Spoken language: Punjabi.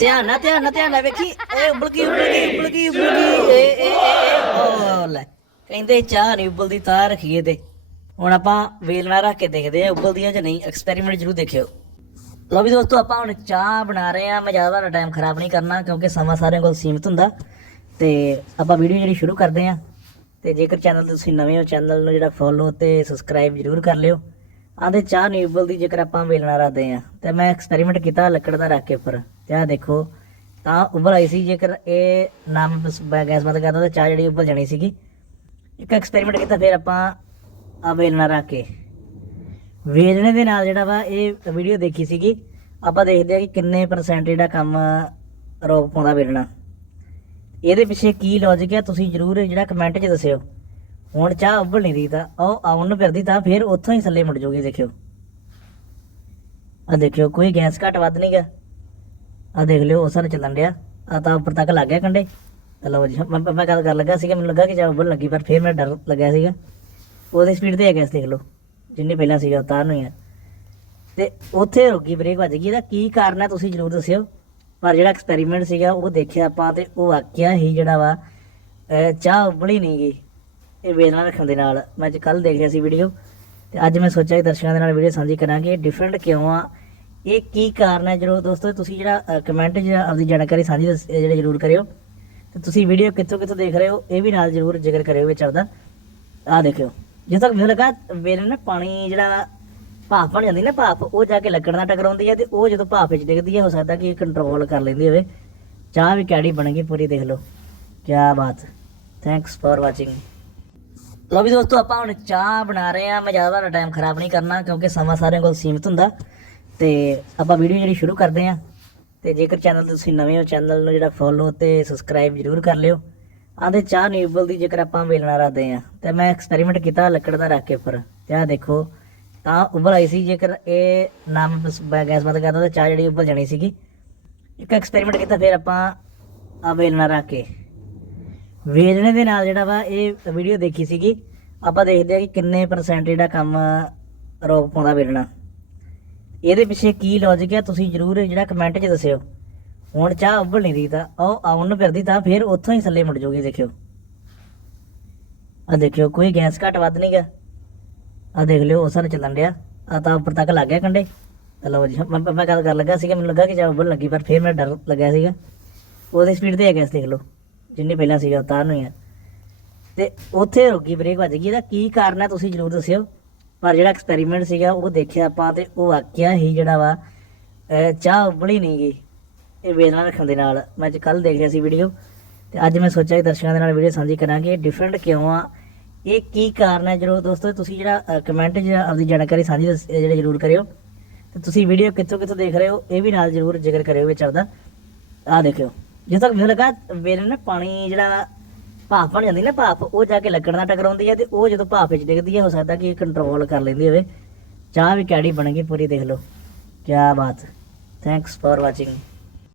ਧਿਆਨ ਨਾਲ ਧਿਆਨ ਨਾਲ ਧਿਆਨ ਨਾਲ ਵੇਖੀ। ਏ ਉਬਲ ਗਈ ਉਬਲ ਗਈ ਉਬਲ ਗਈ ਉਬਲ ਗਈ ਏ ਏ। ਏ ਲੈ, ਕਹਿੰਦੇ ਚਾਹ ਨਹੀਂ ਉਬਲਦੀ ਤਾਂ ਰੱਖੀਏ ਤੇ ਹੁਣ ਆਪਾਂ ਵੇਲਣਾ ਰੱਖ ਕੇ ਦੇਖਦੇ ਆ ਉਬਲਦੀ ਆ ਜਾਂ ਨਹੀਂ। ਐਕਸਪੈਰੀਮੈਂਟ ਜ਼ਰੂਰ ਦੇਖਿਓ। ਲਓ ਵੀ ਦੋਸਤੋ, ਆਪਾਂ ਹੁਣ ਚਾਹ ਬਣਾ ਰਹੇ ਆ ਮੈਂ ਜ਼ਿਆਦਾ ਟਾਈਮ ਖਰਾਬ ਨਹੀਂ ਕਰਨਾ, ਕਿਉਂਕਿ ਸਮਾਂ ਸਾਰਿਆਂ ਕੋਲ ਸੀਮਿਤ ਹੁੰਦਾ। ਤੇ ਆਪਾਂ ਵੀਡੀਓ ਜਿਹੜੀ ਸ਼ੁਰੂ ਕਰਦੇ ਆ ਤੇ ਜੇਕਰ ਚੈਨਲ ਤੁਸੀਂ ਨਵੇਂ ਹੋ ਚੈਨਲ ਨੂੰ ਜਿਹੜਾ ਫੋਲੋ ਤੇ ਸਬਸਕ੍ਰਾਈਬ ਜ਼ਰੂਰ ਕਰ ਲਿਓ। ਆਂਦੇ ਚਾਹ ਨਹੀਂ ਉਬਲਦੀ ਜੇਕਰ ਆਪਾਂ ਵੇਲਣਾ ਰੱਖਦੇ ਆ ਤੇ ਮੈਂ ਐਕਸਪੈਰੀਮੈਂਟ ਕੀਤਾ ਲੱਕੜ ਦਾ ਰੱਖ ਕੇ ਉੱਪਰ। ਤੇ ਆਹ ਦੇਖੋ, ਤਾਂ ਉਬਲ ਆਈ ਸੀ। ਜੇਕਰ ਇਹ ਨਾਮ ਗੈਸ ਬੰਦ ਕਰਦਾ ਤਾਂ ਚਾਹ ਜਿਹੜੀ ਉਬਲ ਜਾਣੀ ਸੀਗੀ। ਇੱਕ ਐਕਸਪੈਰੀਮੈਂਟ ਕੀਤਾ, ਫਿਰ ਆਪਾਂ ਆ ਵੇਲਣਾ ਰੱਖ ਕੇ। ਵੇਲਣੇ ਦੇ ਨਾਲ ਜਿਹੜਾ ਵਾ, ਇਹ ਵੀਡੀਓ ਦੇਖੀ ਸੀਗੀ। ਆਪਾਂ ਦੇਖਦੇ ਆ ਕਿ ਕਿੰਨੇ ਪਰਸੈਂਟ ਜਿਹੜਾ ਕੰਮ ਰੋਕ ਪਾਉਂਦਾ ਵੇਲਣਾ। ਇਹਦੇ ਪਿੱਛੇ ਕੀ ਲੌਜੀਕ ਹੈ ਤੁਸੀਂ ਜਰੂਰ ਜਿਹੜਾ ਕਮੈਂਟ 'ਚ ਦੱਸਿਓ। ਹੁਣ ਚਾਹ ਉੱਬਲ ਨਹੀਂ ਰਹੀ ਤਾਂ, ਉਹ ਆਉਣ ਨੂੰ ਫਿਰਦੀ ਤਾਂ ਫਿਰ ਉੱਥੋਂ ਹੀ ਥੱਲੇ ਮੁੜ ਜਾਊਗੀ ਦੇਖਿਓ। ਆ ਦੇਖਿਓ, ਕੋਈ ਗੈਸ ਘੱਟ ਵੱਧ ਨਹੀਂ ਗਾ। ਆ ਦੇਖ ਲਿਓ, ਉਸ ਨਾਲ ਚੱਲਣ ਡਿਆ। ਆ ਤਾਂ ਉੱਪਰ ਤੱਕ ਲੱਗ ਗਿਆ ਕੰਡੇ ਤਾਂ ਲਓ ਜੀ, ਮੈਂ ਮੈਂ ਗੱਲ ਕਰ ਲੱਗਾ ਸੀਗਾ, ਮੈਨੂੰ ਲੱਗਾ ਕਿ ਚਾਹ ਉੱਬਲ ਲੱਗੀ, ਪਰ ਫਿਰ ਮੈਂ ਡਰ ਲੱਗਿਆ ਸੀਗਾ। ਉਹਦੀ ਸਪੀਡ ਤੇ ਹੈ ਗੈਸ, ਦੇਖ ਲਓ। ਜਿੰਨੀ ਪਹਿਲਾਂ ਸੀਗਾ ਉਤਾਰ ਨੂੰ ਹੀ ਆ। ਤੇ ਉੱਥੇ ਰੁਕੀ ਬ੍ਰੇਕ ਵੱਜ ਗਈ, ਇਹਦਾ ਕੀ ਕਾਰਨ ਹੈ ਤੁਸੀਂ ਜਰੂਰ ਦੱਸਿਓ। ਪਰ ਜਿਹੜਾ ਐਕਸਪੈਰੀਮੈਂਟ ਸੀਗਾ, ਉਹ ਦੇਖਿਆ ਆਪਾਂ ਤੇ ਉਹ ਵਾਕਿਆ ਹੀ ਜਿਹੜਾ ਵਾ ਚਾਹ ਉਬਲੀ ਨਹੀਂ ਗਈ। ਇਹ ਵੇਲਣਾ ਰੱਖਣ ਦੇ ਨਾਲ ਮੈਂ ਅੱਜ ਕੱਲ ਦੇਖ ਰਿਹਾ ਸੀ ਵੀਡੀਓ ਤੇ ਅੱਜ ਮੈਂ ਸੋਚਿਆ ਕਿ ਦਰਸ਼ਕਾਂ ਦੇ ਨਾਲ ਵੀਡੀਓ ਸਾਂਝੀ ਕਰਾਂਗੇ ਡਿਫਰੈਂਟ ਕਿਉਂ ਆ, ਇਹ ਕੀ ਕਾਰਨ ਹੈ? ਜਦੋਂ ਦੋਸਤੋ, ਤੁਸੀਂ ਜਿਹੜਾ ਕਮੈਂਟ ਜਿਹੜਾ ਆਪਦੀ ਜਾਣਕਾਰੀ ਸਾਂਝੀ ਦੱਸ- ਅਹ ਜਰੂਰ ਕਰਿਓ, ਤੇ ਤੁਸੀਂ ਵੀਡੀਓ ਕਿੱਥੋਂ ਕਿੱਥੋਂ ਦੇਖ ਰਹੇ ਹੋ, ਇਹ ਵੀ ਨਾਲ ਜਰੂਰ ਜ਼ਿਕਰ ਕਰਿਓ ਵਿੱਚ ਆਪਦਾ। ਆਹ ਦੇਖਿਓ, ਜਦੋਂ ਤੱਕ ਮੈਨੂੰ ਲੱਗਾ ਵੇਲੇ ਨਾ ਪਾਣੀ ਜਿਹੜਾ ਭਾਫ ਬਣ ਜਾਂਦੀ ਨਾ ਭਾਫ, ਉਹ ਜਾ ਕੇ ਲੱਕੜ ਨਾਲ ਟਕਰਾਉਂਦੀ ਹੈ ਤੇ ਉਹ ਜਦੋਂ ਭਾਫ ਵਿੱਚ ਡਿੱਗਦੀ ਹੈ, ਹੋ ਸਕਦਾ ਕਿ ਇਹ ਕੰਟਰੋਲ ਕਰ ਲੈਂਦੀ ਹੋਵੇ। ਚਾਹ ਵੀ ਕੈੜੀ ਬਣ ਗਈ, ਪੂਰੀ ਦੇਖ ਲਓ। ਕੀ ਬਾਤ। ਥੈਂਕਸ ਫॉर ਵਾਚਿੰਗ ਲਓ ਵੀ ਦੋਸਤੋ, ਆਪਾਂ ਹੁਣ ਚਾਹ ਬਣਾ ਰਹੇ ਆ ਮੈਂ ਜ਼ਿਆਦਾ ਤੁਹਾਡਾ ਟਾਈਮ ਖਰਾਬ ਨਹੀਂ ਕਰਨਾ, ਕਿਉਂਕਿ ਸਮਾਂ ਸਾਰਿਆਂ ਕੋਲ ਸੀਮਿਤ ਹੁੰਦਾ। ਤੇ ਆਪਾਂ ਵੀਡੀਓ ਜਿਹੜੀ ਸ਼ੁਰੂ ਕਰਦੇ ਆ ਤੇ ਜੇਕਰ ਚੈਨਲ ਤੁਸੀਂ ਨਵੇਂ ਹੋ ਚੈਨਲ ਨੂੰ ਜਿਹੜਾ ਫੋਲੋ ਤੇ ਸਬਸਕ੍ਰਾਈਬ ਜ਼ਰੂਰ ਕਰ ਲਿਓ। ਆਂਦੇ ਚਾਹ ਨਹੀਂ ਉਬਲਦੀ, ਜੇਕਰ ਆਪਾਂ ਵੇਲਣਾ ਰੱਖਦੇ ਆ ਤੇ ਮੈਂ ਐਕਸਪੈਰੀਮੈਂਟ ਕੀਤਾ ਲੱਕੜ ਦਾ ਰੱਖ ਕੇ ਉੱਪਰ। ਤੇ ਆਹ ਦੇਖੋ, ਤਾਂ ਉਬਲ ਆਈ ਸੀ। ਜੇਕਰ ਇਹ ਨਾਮ ਗੈਸ ਬੰਦ ਕਰਦਾ ਤਾਂ ਚਾਹ ਜਿਹੜੀ ਉਬਲ ਜਾਣੀ ਸੀਗੀ। ਇੱਕ ਐਕਸਪੈਰੀਮੈਂਟ ਕੀਤਾ, ਫਿਰ ਆਪਾਂ ਆ ਵੇਲਣਾ ਰੱਖ ਕੇ। ਵੇਲਣੇ ਦੇ ਨਾਲ ਜਿਹੜਾ ਵਾ ਇਹ ਵੀਡੀਓ ਦੇਖੀ ਸੀਗੀ, ਆਪਾਂ ਦੇਖਦੇ ਆ ਕਿ ਕਿੰਨੇ ਪਰਸੈਂਟ ਜਿਹੜਾ ਕੰਮ ਰੋਕ ਪਾਉਂਦਾ ਵੇਲਣਾ ਇਹਦੇ ਪਿੱਛੇ ਕੀ ਲੌਜੀਕ ਹੈ ਤੁਸੀਂ ਜਰੂਰ ਜਿਹੜਾ ਕਮੈਂਟ 'ਚ ਦੱਸਿਓ। ਹੁਣ ਚਾਹ ਉੱਬਲ ਨਹੀਂ ਰਹੀ ਤਾਂ ਉਹ ਆਉਣ ਨੂੰ ਫਿਰਦੀ ਤਾਂ ਫਿਰ ਉੱਥੋਂ ਹੀ ਥੱਲੇ ਮੁੜ ਜਾਊਗੀ ਦੇਖਿਓ। ਆ ਦੇਖਿਓ, ਕੋਈ ਗੈਸ ਘੱਟ ਵੱਧ ਨਹੀਂ ਗਾ। ਆ ਦੇਖ ਲਿਓ ਉਸ ਨਾਲ ਚੱਲਣ ਡਿਆ। ਆ ਤਾਂ ਉੱਪਰ ਤੱਕ ਲੱਗ ਗਿਆ ਕੰਡੇ। ਤਾਂ ਲਓ ਜੀ, ਮੈਂ ਮੈਂ ਗੱਲ ਕਰ ਲੱਗਾ ਸੀਗਾ, ਮੈਨੂੰ ਲੱਗਾ ਕਿ ਚਾਹ ਉੱਬਲ ਲੱਗੀ, ਪਰ ਫਿਰ ਮੈਂ ਡਰ ਲੱਗਿਆ ਸੀਗਾ। ਉਹਦੀ ਸਪੀਡ ਤੇ ਹੈ ਗੈਸ ਦੇਖ ਲਓ। ਜਿੰਨੀ ਪਹਿਲਾਂ ਸੀਗਾ ਉਤਾਰਨ ਹੋਈਆਂ ਹੀ ਤੇ ਉੱਥੇ ਰੁਕੀ ਬ੍ਰੇਕ ਵੱਜ ਗਈ, ਇਹਦਾ ਕੀ ਕਾਰਨ ਹੈ ਤੁਸੀਂ ਜਰੂਰ ਦੱਸਿਓ। ਪਰ ਜਿਹੜਾ ਐਕਸਪੈਰੀਮੈਂਟ ਸੀਗਾ, ਉਹ ਦੇਖਿਆ ਆਪਾਂ ਤੇ ਉਹ ਵਾਕਿਆ ਹੀ ਜਿਹੜਾ ਵਾ ਚਾਹ ਉਬਲੀ ਨਹੀਂ ਗਈ। ਇਹ ਵੇਦਨਾ ਰੱਖਣ ਦੇ ਨਾਲ, ਮੈਂ ਅੱਜ ਕੱਲ ਦੇਖ ਰਿਹਾ ਸੀ ਵੀਡੀਓ ਤੇ ਅੱਜ ਮੈਂ ਸੋਚਿਆ ਕਿ ਦਰਸ਼ਕਾਂ ਦੇ ਨਾਲ ਵੀਡੀਓ ਸਾਂਝੀ ਕਰਾਂਗੇ ਡਿਫਰੈਂਟ ਕਿਉਂ ਆ, ਇਹ ਕੀ ਕਾਰਨ ਹੈ ਜਰੂਰ ਦੋਸਤੋ, ਤੁਸੀਂ ਜਿਹੜਾ ਕਮੈਂਟ ਜਿਹੜਾ ਆਪਦੀ ਜਾਣਕਾਰੀ ਸਾਂਝੀ ਦੱਸ- ਅਹ ਜਰੂਰ ਕਰਿਓ। ਤੇ ਤੁਸੀਂ ਵੀਡੀਓ ਕਿੱਥੋਂ ਕਿੱਥੋਂ ਦੇਖ ਰਹੇ ਹੋ, ਇਹ ਵੀ ਨਾਲ ਜਰੂਰ ਜ਼ਿਕਰ ਕਰਿਓ ਵਿੱਚ ਆਪਦਾ। ਆਹ ਦੇਖਿਓ। ਜਦੋਂ ਤੱਕ ਮੈਨੂੰ ਲੱਗਾ ਵੇਲੇ ਨਾ ਪਾਣੀ ਜਿਹੜਾ ਭਾਪ ਬਣ ਜਾਂਦੀ ਨਾ ਭਾਪ ਉਹ ਜਾ ਕੇ ਲੱਕੜ ਨਾਲ ਟਕਰਾਉਂਦੀ ਹੈ ਤੇ ਉਹ ਜਦੋਂ ਭਾਫ ਵਿੱਚ ਡਿੱਗਦੀ ਹੈ, ਹੋ ਸਕਦਾ ਕਿ ਕੰਟਰੋਲ ਕਰ ਲੈਂਦੀ ਹੋਵੇ। ਚਾਹ ਵੀ ਕੈੜੀ ਬਣ ਗਈ, ਪੂਰੀ ਦੇਖ ਲਓ। ਕੀ ਬਾਤ। Thanks for watching